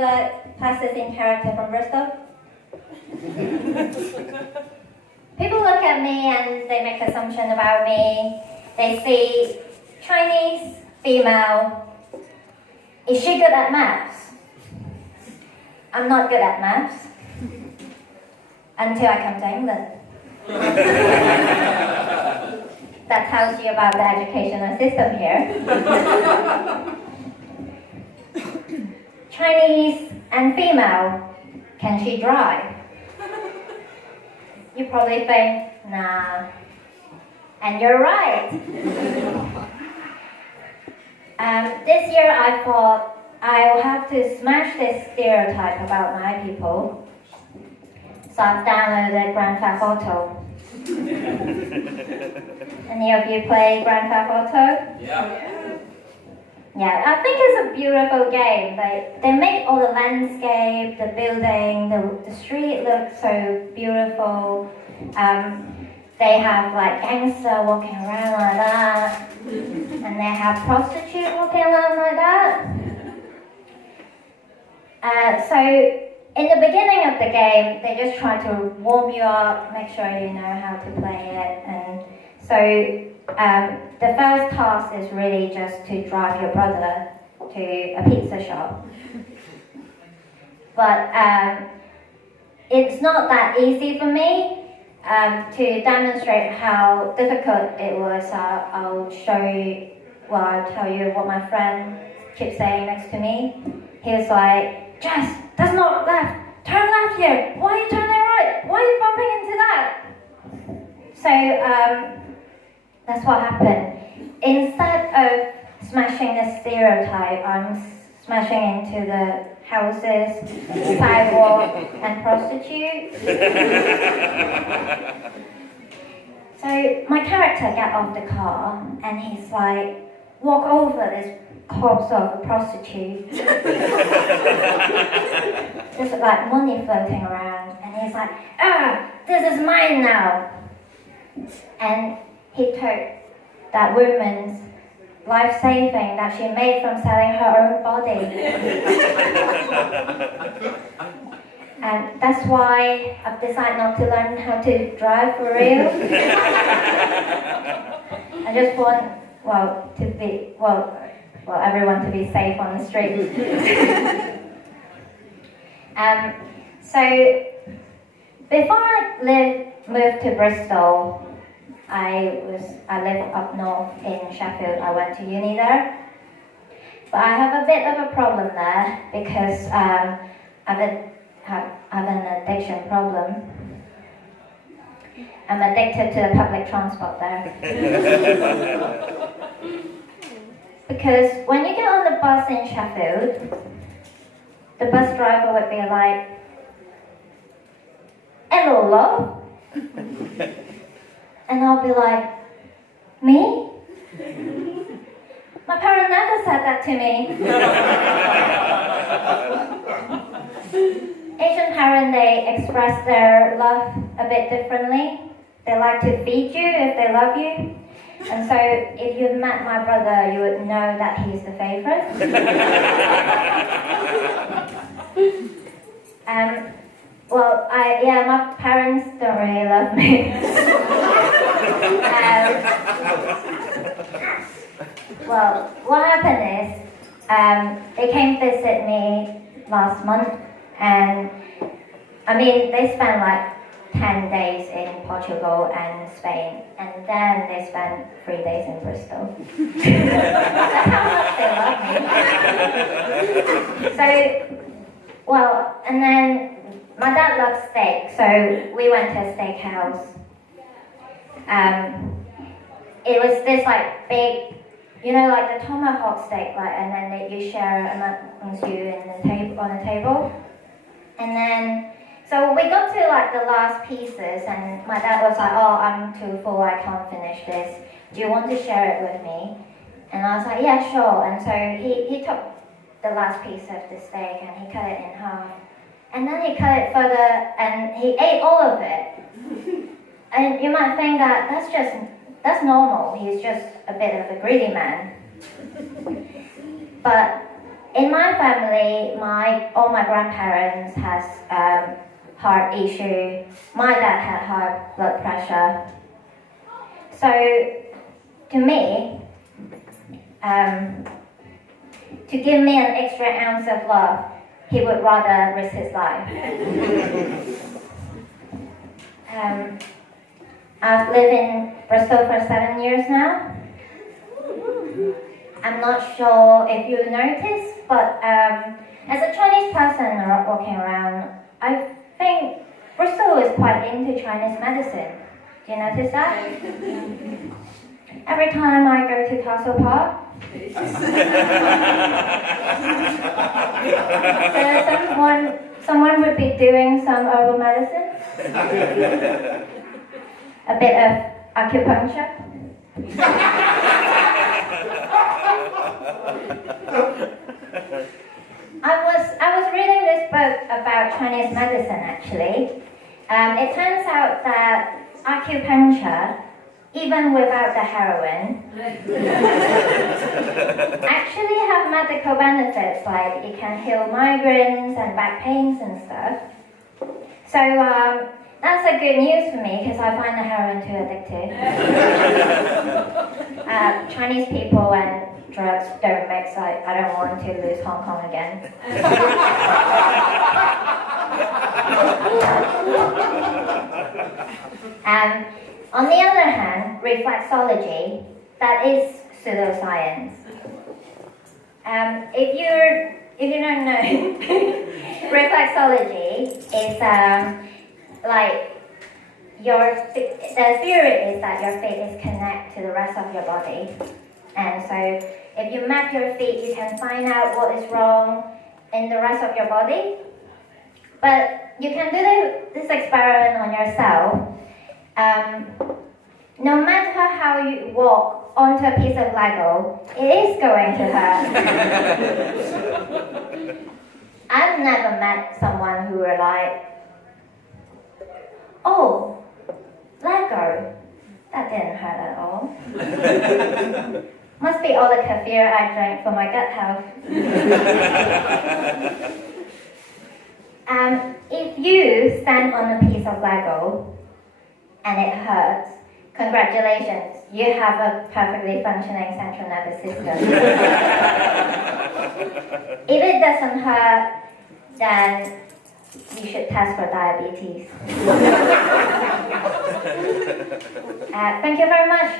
popular plasticine character from Bristol? People look at me and they make assumptions about me. They see Chinese female. Is she good at maths? I'm not good at maths until I come to England. That tells you about the educational system here. Chinese and female, can she drive? You probably think, nah. And you're right. This year I thought I will have to smash this stereotype about my people. So I've downloaded Grand Theft Auto. Any of you play Grand Theft Auto? Yeah, I think it's a beautiful game. They make all the landscape, the building, the street looks so beautiful. They have like gangster walking around like that, and they have prostitute walking around like that. So in the beginning of the game, they just try to warm you up, make sure you know how to play it, and so the first task is really just to drive your brother to a pizza shop. But it's not that easy for me. To demonstrate how difficult it was, I'll show you, I'll tell you what my friend keeps saying next to me. He was like, Jess, that's not left, turn left here, why are you turning right? Why are you bumping into that? So that's what happened. Instead of smashing the stereotype, I'm smashing into the houses, sidewalk, and prostitutes. So my character got off the car and he's like, walk over this corpse of a prostitute. There's like money floating around, and he's like, this is mine now. And he took that woman's life-saving that she made from selling her own body. And that's why I've decided not to learn how to drive for real. I just want, everyone to be safe on the street. So before I moved to Bristol, I lived up north in Sheffield. I went to uni there. But I have a bit of a problem there because I have an addiction problem. I'm addicted to the public transport there. Because when you get on the bus in Sheffield, the bus driver would be like, hello, love. And I'll be like, me? My parents never said that to me. Asian parents, they express their love a bit differently. They like to feed you if they love you. And so if you met my brother, you would know that he's the favorite. My parents don't really love me. What happened is, they came visit me last month, and they spent like 10 days in Portugal and Spain, and then they spent 3 days in Bristol. That's how much they love me. And then my dad loves steak, so we went to a steakhouse. It was this like big, like the tomahawk steak, and then you share amongst you on the table. And then, so we got to like the last pieces, and my dad was like, oh, I'm too full, I can't finish this. Do you want to share it with me? And I was like, yeah, sure. And so he took the last piece of the steak and he cut it in half. And then he cut it further and he ate all of it. And you might think that that's normal. He's just a bit of a greedy man. But in my family, all my grandparents has heart issue. My dad had high blood pressure. So to me, to give me an extra ounce of love, he would rather risk his life. I've lived in Bristol for 7 years now. I'm not sure if you noticed, but as a Chinese person walking around, I think Bristol is quite into Chinese medicine. Do you notice that? Every time I go to Castle Park, someone would be doing some herbal medicine, a bit of acupuncture. I was reading this book about Chinese medicine actually. It turns out that acupuncture, even without the heroin, actually have medical benefits, like it can heal migraines and back pains and stuff. So that's a good news for me because I find the heroin too addictive. Chinese people and drugs don't mix. I don't want to lose Hong Kong again. On the other hand, reflexology, that is pseudoscience. If you don't know, reflexology is like the theory is that your feet is connected to the rest of your body, and so if you map your feet, you can find out what is wrong in the rest of your body. But you can do this experiment on yourself. No matter how you walk onto a piece of Lego, it is going to hurt. I've never met someone who were like, oh, Lego, that didn't hurt at all. Must be all the kefir I drank for my gut health. If you stand on a piece of Lego and it hurts, congratulations, you have a perfectly functioning central nervous system. If it doesn't hurt, then you should test for diabetes. Thank you very much.